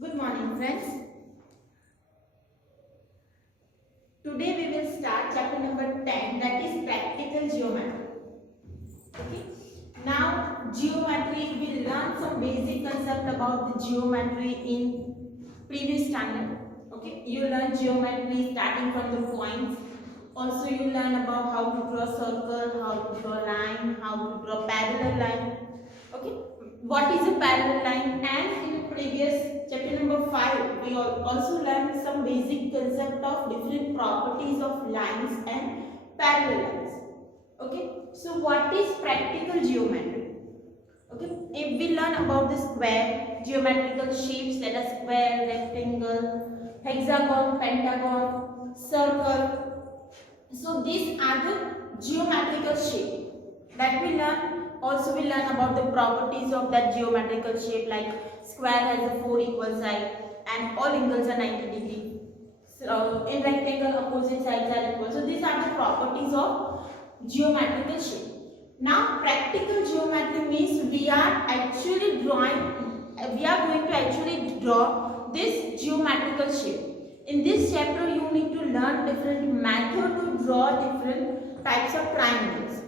Good morning, friends. Today we will start chapter number 10, that is practical geometry. Okay. Now, geometry, we will learn some basic concept about the geometry in previous standard. Okay. You learn geometry starting from the points. Also, you learn about how to draw circle, how to draw line, how to draw parallel line. Okay. What is a parallel line? And in previous chapter number 5, we also learned some basic concept of different properties of lines and parallel lines. Okay. So what is practical geometry? Okay. If we learn about the square, geometrical shapes that are square, rectangle, hexagon, pentagon, circle. So these are the geometrical shape that we learn. Also we learn about the properties of that geometrical shape, like square has a 4 equal sides and all angles are 90 degree. So in rectangle opposite sides are equal. So these are the properties of geometrical shape. Now practical geometry means we are going to actually draw this geometrical shape. In this chapter you need to learn different method to draw different types of triangles.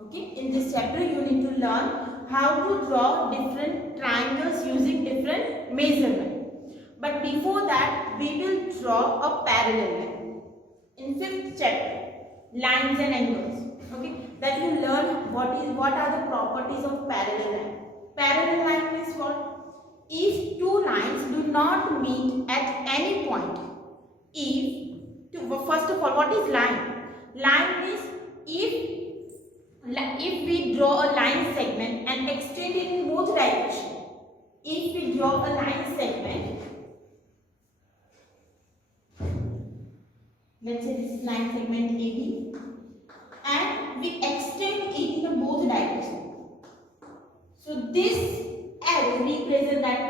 Okay, in this chapter you need to learn how to draw different triangles using different measurement. But before that we will draw a parallel line. In 5th chapter, lines and angles. Okay, that you learn what are the properties of parallel line. Parallel line is what? If two lines do not meet at any point. First of all, what is line? Line is if we draw a line segment and extend it in both directions. If we draw a line segment, let's say this is line segment AB, and we extend it in both directions. So this arrow represents that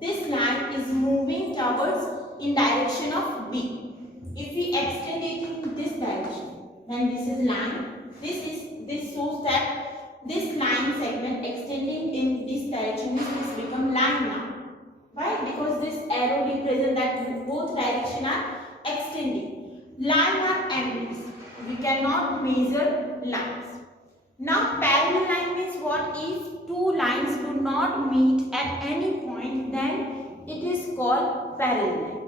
this line is moving towards in direction of B. If we extend it in this direction, then this is line. This shows that this line segment extending in this direction means this become line now. Why? Because this arrow represents that both directions are extending. Line are endless. We cannot measure lines. Now parallel line means what? If two lines do not meet at any point, then it is called parallel line.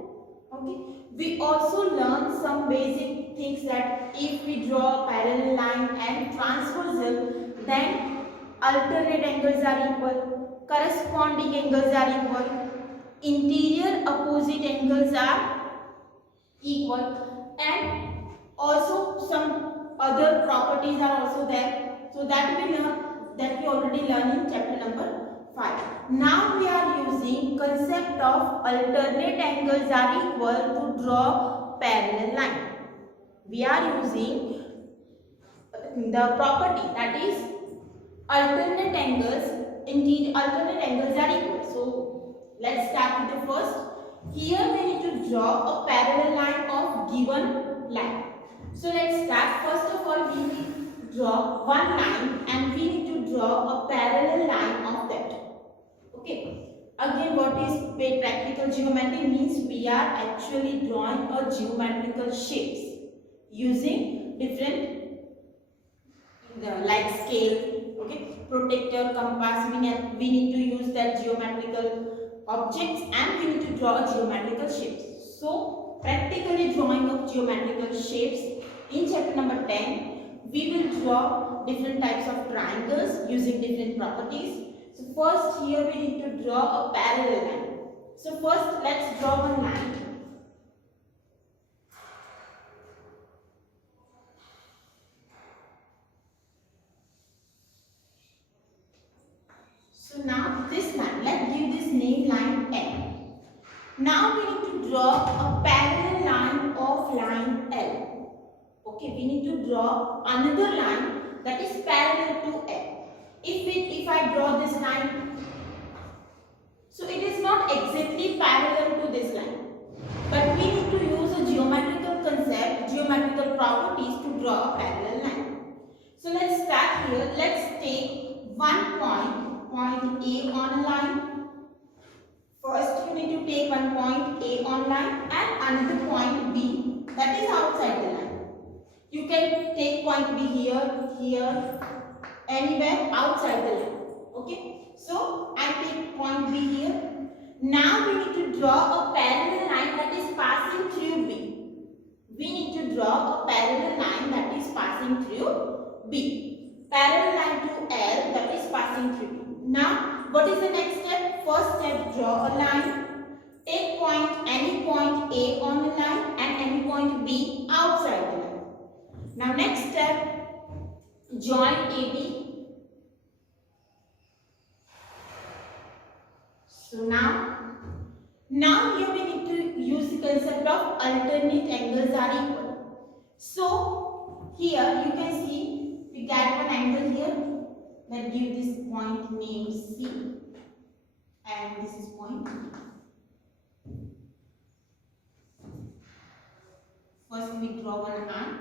Okay. We also learn some basic things that if we draw a parallel line and transversal, then alternate angles are equal, corresponding angles are equal, interior opposite angles are equal, and also some other properties are also there. So that we already learned in chapter number 5. Now we are using concept of alternate angles are equal to draw parallel line. We are using the property that is alternate angles are equal. So let's start with the first. Here we need to draw a parallel line of given line. So let's start. First of all, we need to draw one line and we need to draw a parallel line of that. Okay. Again, what is practical geometry means we are actually drawing a geometrical shapes using different like scale, okay, protractor, compass. We need to use that geometrical objects and we need to draw geometrical shapes. So practically drawing of geometrical shapes in chapter number 10, we will draw different types of triangles using different properties. So first here we need to draw a parallel line. So first let's draw one line. So now this line, let's give this name line L. Now we need to draw a parallel line of line L. Okay, we need to draw another line that is parallel to L. If I draw this line, so it is not exactly parallel to this line, but we need to use a geometrical concept, geometrical properties to draw a parallel line. So let's start here. Let's take one point A on a line. First you need to take one point A on line and another point B that is outside the line. You can take point B here, here, anywhere outside the line. Okay. So I take point B here. Now we need to draw a parallel line that is passing through B. We need to draw a parallel line that is passing through B. Parallel line to L that is passing through B. Now, what is the next step? First step, draw a line. Take point, any point A on the line and any point B outside the line. Now, next step, join AB. So now here we need to use the concept of alternate angles are equal. So here you can see we get one angle here. Let's give this point name C and this is point B. First we draw one arm.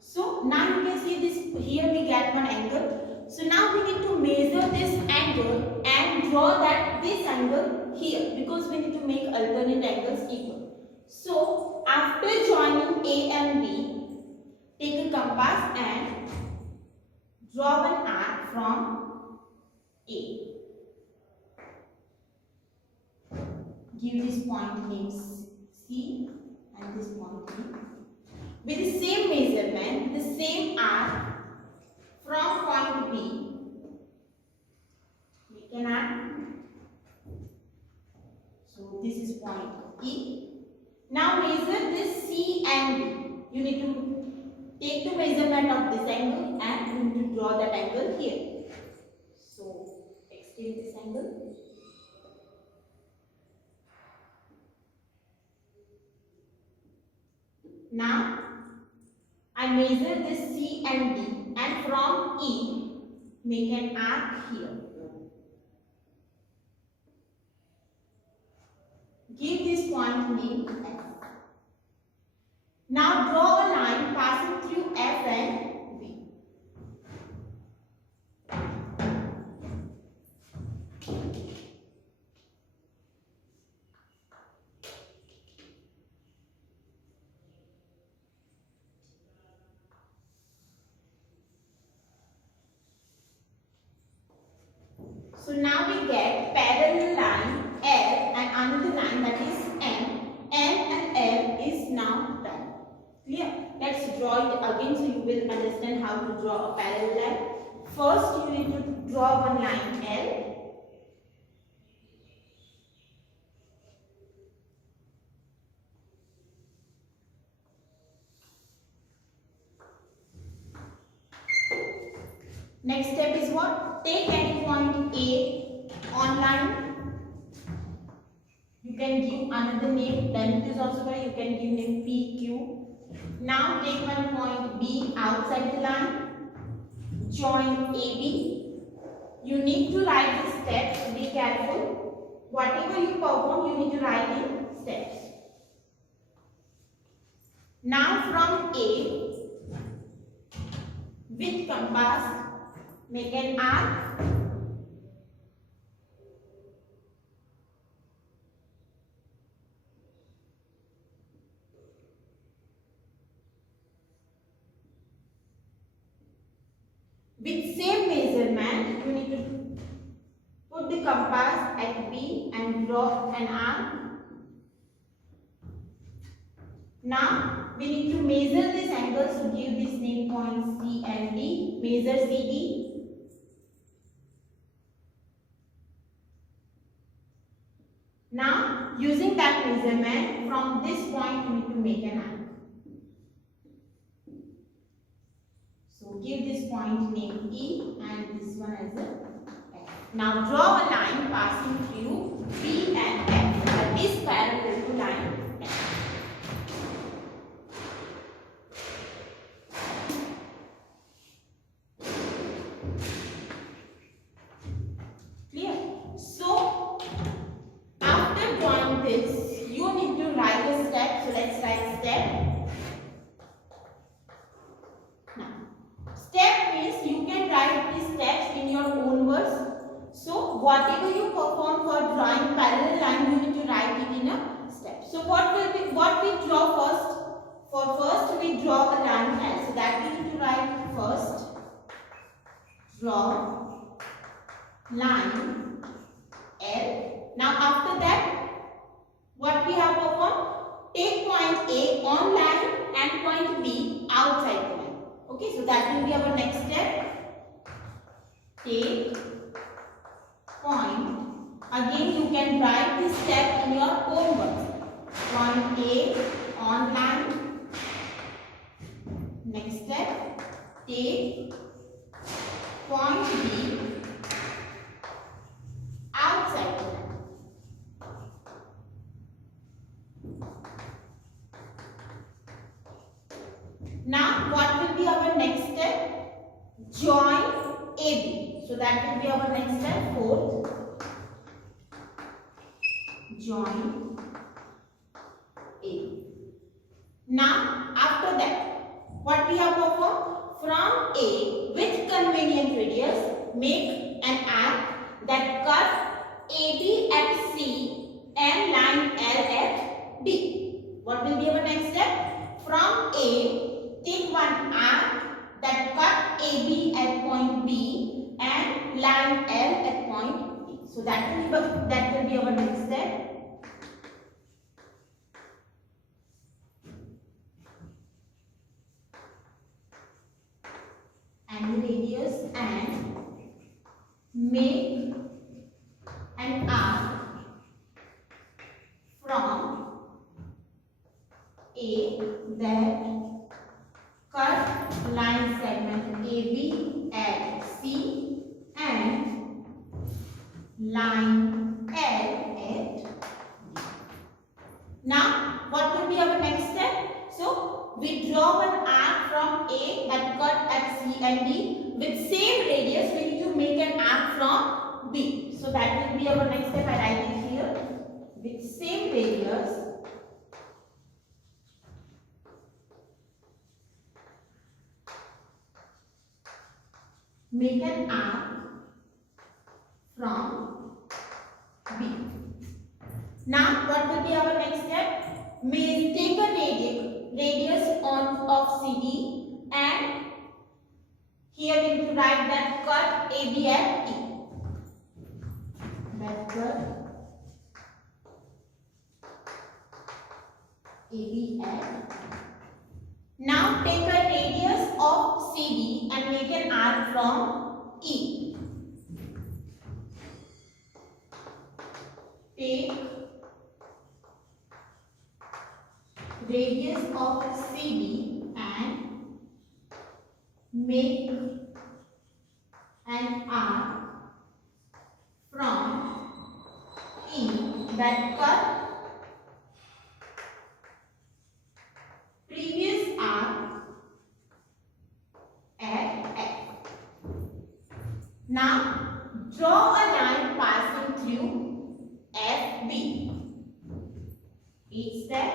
So now you can see this here we get one angle. So now we need to measure this angle and draw this angle here because we need to make alternate angles equal. So after joining A and B, take a compass and draw one arc from A. Give this point name C and this point name. With the same measurement, the same arc from point B, we can add. So this is point E. Now measure this C and B. You need to take the measurement of this angle and you need to draw that angle here. So extend this angle. Now I measure this C and D and from E make an arc here. Give this point name F. Now draw a line passing through F and B. So now we get parallel line L and another line that is M. M and L is now done. Clear? Let's draw it again so you will understand how to draw a parallel line. First you need to draw one line L. Next step is what? Take any point A on line. You can give another name, then it is also correct. You can give name PQ. Now take one point B outside the line. Join AB. You need to write the steps. Be careful. Whatever you perform, you need to write in steps. Now from A, with compass, make an arc. With same measurement, you need to put the compass at B and draw an arc. Now we need to measure this angle, so give this name point C and D. Measure CD. Now using that measurement from this point you need to make an arc. So give this point name E and this one as a F. Now draw a line passing through B and F that is parallel to line F. Clear? So after drawing this, you need to write a step. So let's write step. Step means you can write these steps in your own words. So whatever you perform for drawing parallel line, you need to to write it in a step. So what we draw first? For first we draw a line L. So that we need to write first. Draw line L. Now after that, what we have performed? Take point A on line and point B outside the line. Okay, so that will be our next step. Take point. Again, you can write this step in your own words. Point A on line. Next step. Take point B outside the line. Now, what will be our next step? Join AB. So that will be our next step. Fourth. Join AB. Now, after that, what we have performed? From A with convenient radius, make an arc that cut AB at C and line L at D. What will be our next step? From A, take one arc that cut AB at point B and line L at point D. So that will be our next step. And the radius and make an arc from A that cut line segment AB at C and line L at D. Now, what will be our next step? So, we draw an arc from A that cut at C and D. With same radius, we need to make an arc from B. So, that will be our next step. I write it here. With same radius, make an arc from B. Now, what will be our next step? Take a radius of CD and here we need to write that cut AB at E. That cut AB at E. Now take a radius of CD and make an arc from E. Take radius of CD and make an arc from E that cut previous arc at F. Now draw a line passing through FB. Each step.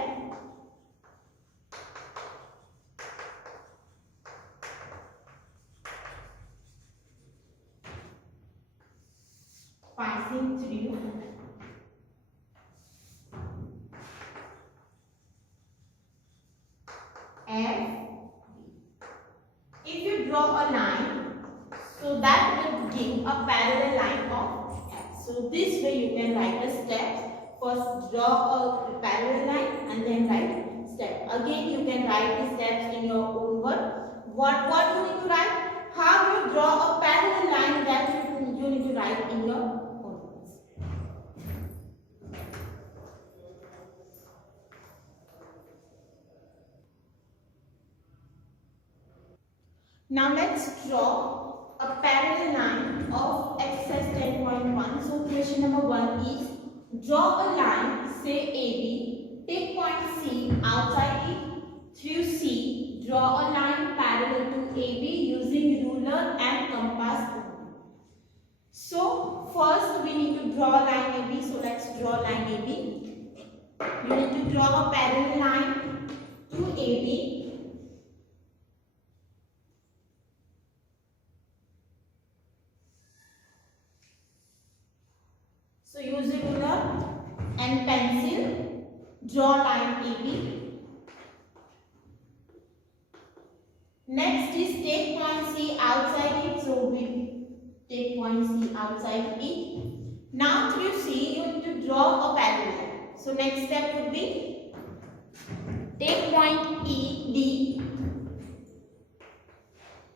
Passing through F. If you draw a line, so that will give a parallel line of F. So this way you can write a step. First draw a parallel line and then write step. Again you can write the steps in your own word. What you need to write? How you draw a parallel line, that you need to write in your own words. Now let's draw a parallel line of exercise 10.1. So question number 1 is draw a line, say AB, take point C outside it through C, draw a line parallel to AB using ruler and compass only. So first we need to draw line AB. So let's draw line AB. You need to draw a parallel line to AB. So use a ruler and pencil draw line AB. Next is take point C outside it, so we take point C outside it. Now through C you need to draw a parallel. So next step would be take point ED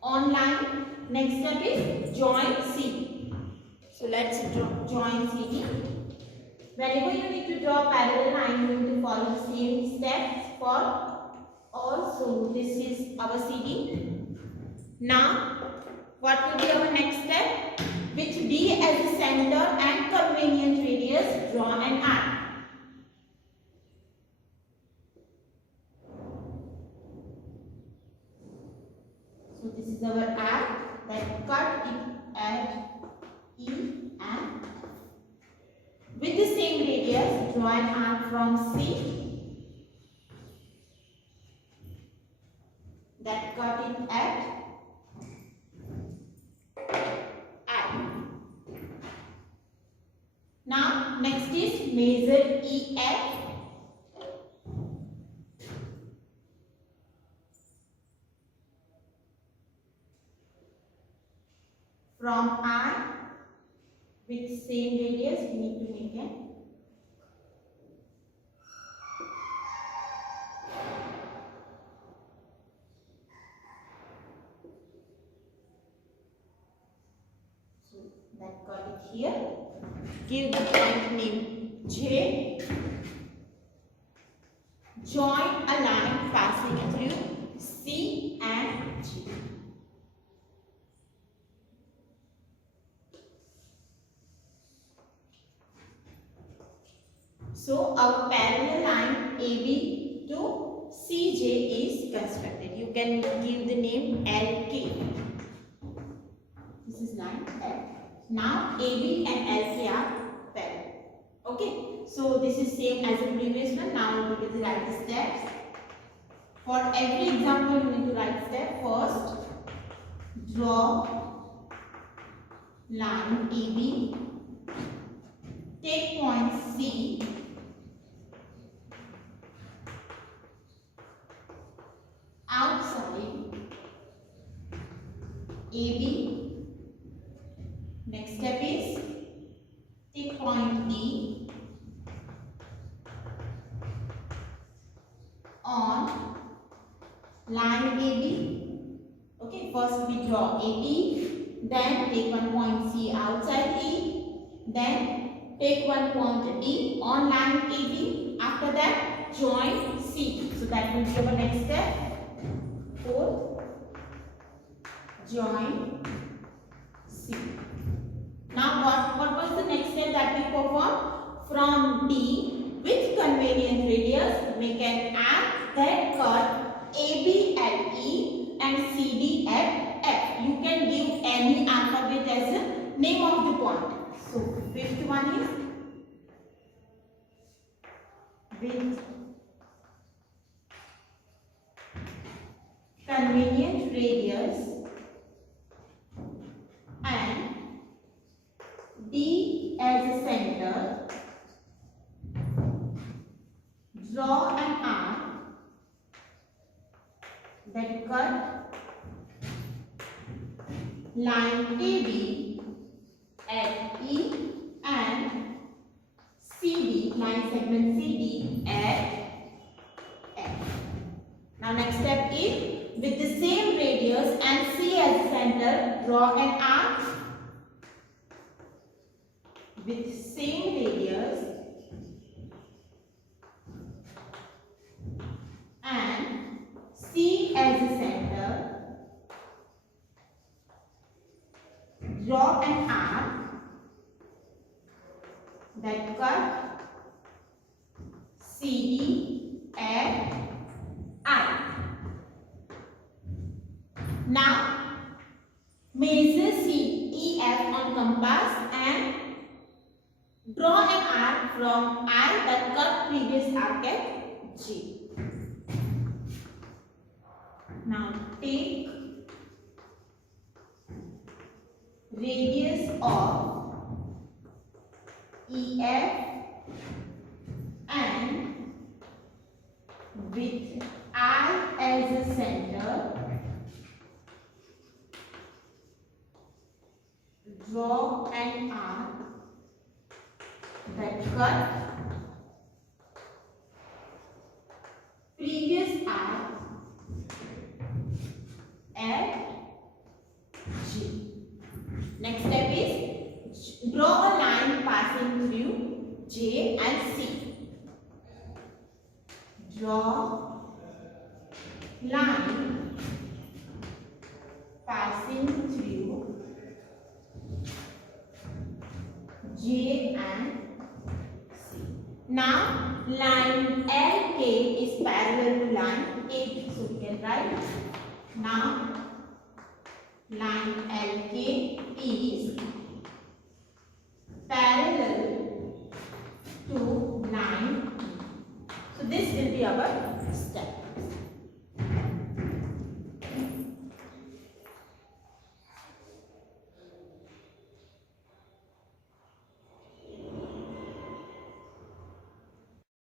on line. Next step is join C. So let's join CD. Whenever you need to draw parallel line, you need to follow the same steps for all. So this is our CD. Now what will be our next step? With D as the center and convenient radius, draw an arc. So this is our arc that cut it at E and F. With the same radius, draw an arc from C that cut it at I. Now next is measure EF. From I with same radius we need to make an so that got it here. Give the point name J. Join a line passing through C and G. So our parallel line AB to CJ is constructed. You can give the name LK. This is line L. Now AB and LK are parallel. Okay. So this is same as the previous one. Now we will write the steps. For every example you need to write step. First, draw line AB. Take point C. Outside AB. Next step is take point D on line AB. Okay, first we draw AB, then take one point C outside E, then take one point D on line AB. After that, join C. So that will be our next step. Fourth, join C. Now what was the next step that we performed? From D with convenient radius, make an arc that cut AB at E and CD at F. You can give any alphabet as the name of the point. So fifth one is with convenient radius and D as a center, draw an arc that cut line AB at E and CD, line segment CD at F. Now next step is with the same radius and C as the center, draw an arc with same radius and C as the center, draw an arc that cut CD at I. Now measure CEF on compass and draw an arc from I that cut previous arc at G. Now take radius of EF with I as a center, draw an arc that cut previous arc at G. Next step is draw a line passing through J and C. Draw line passing through J and C. Now line LK is parallel to line AB. So we can write now line LK is parallel to line E. So this will be our step.